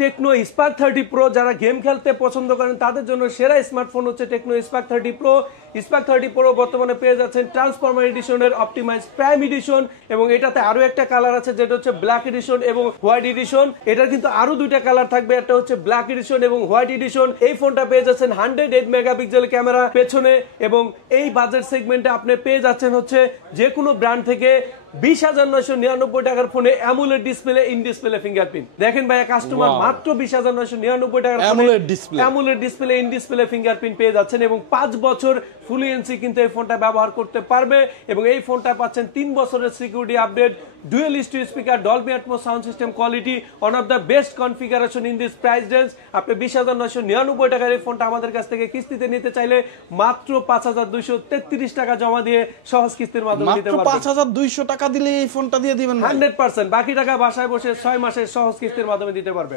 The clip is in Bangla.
Tecno Spark 30 pro. যারা গেম খেলতে পছন্দ করেন তাদের জন্য সেরা স্মার্টফোন হচ্ছে Tecno Spark 30 pro. Spark 30 pro বর্তমানে পেয়ে যাচ্ছেন ট্রান্সফরমার এডিশনের অপটিমাইজ প্রাইম এডিশন, এবং এটাতে আরো একটা কালার আছে যেটা হচ্ছে ব্ল্যাক এডিশন এবং হোয়াইট এডিশন। এটার কিন্তু আরো দুইটা কালার থাকবে, একটা হচ্ছে ব্ল্যাক এডিশন এবং হোয়াইট এডিশন। এই ফোনটা পেয়ে যাচ্ছেন 108 মেগাপিক্সেল ক্যামেরা পেছনে, এবং এই বাজেট সেগমেন্টে আপনি পেয়ে যাচ্ছেন হচ্ছে যে কোনো ব্র্যান্ড থেকে 20,999 টাকার ফোনে AMOLED display, in display fingerprint. দেখেন ভাই, কাস্টমার মাত্র 20,999 টাকার ফোনে AMOLED display, in display fingerprint পেয়ে যাচ্ছেন, এবং 5 বছর ফুল এনসি কিন্তু এই ফোনটা ব্যবহার করতে পারবে। এবং এই ফোনটা পাচ্ছেন 3 বছরের security update, dual stereo speaker, Dolby atoms sound system quality, one of the best configuration in this price range. আপনি 20,999 টাকার এই ফোনটা আমাদের কাছ থেকে কিস্তিতে নিতে চাইলে মাত্র 5,233 টাকা জমা দিয়ে সহজ কিস্তির মাধ্যমে নিতে পারবেন। 5,200 টাকা দিলে এই ফোনটা দিয়ে দিবেন 100%। বাকি টাকা বাসায় বসে 6 মাসের সহজ কিস্তির মাধ্যমে দিতে পারবে।